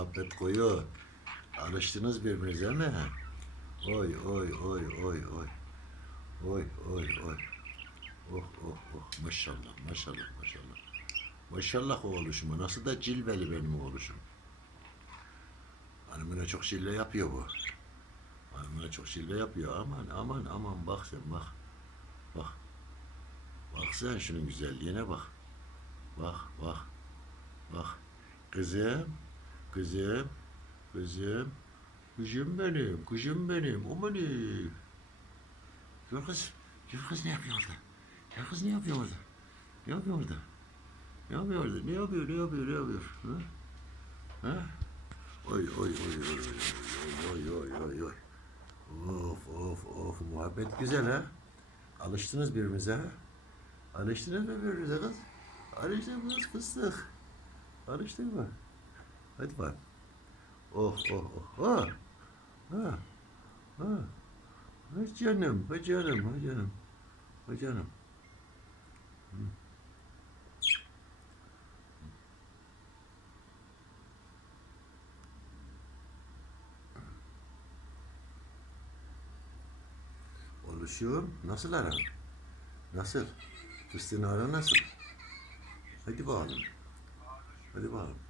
muhabbet koyu. Alıştınız birbirinize mi? Oy oy oy oy oy. Oy oy oy. Oh oh oh maşallah maşallah maşallah. Maşallah oğluşuma nasıl da cilveli benim oğluşum. Hanımına çok şille yapıyor bu. Hanımına çok şille yapıyor. Aman aman aman bak sen bak. Bak. Bak sen şunun güzelliğine bak. Bak bak. Bak. Kızım. Kızım. Kızım. Kızım benim. Kızım benim. Amanım. Gör kız. Gör kız ne yapıyor orada? Gör kız ne yapıyor orada? Ne yapıyor orada? Ne yapıyor orada? Ne yapıyor? Ne yapıyor? Ne yapıyor? Ha? Ha? Oy oy oy oy oy oy oy oy oy. Of of of muhabbet güzel ha. Alıştınız birbirimize ha. Alıştınız mı birbirinize kız? Alıştık mı fıstık? Alıştık mı? Hadi bak. Oh oh oh. Ha. Ha. Ha. Ha canım, ha canım, ha canım. Ha canım. Hı. Nasıl aran? Nasıl? Fıstığın aran nasıl? Hadi bakalım. Hadi bakalım.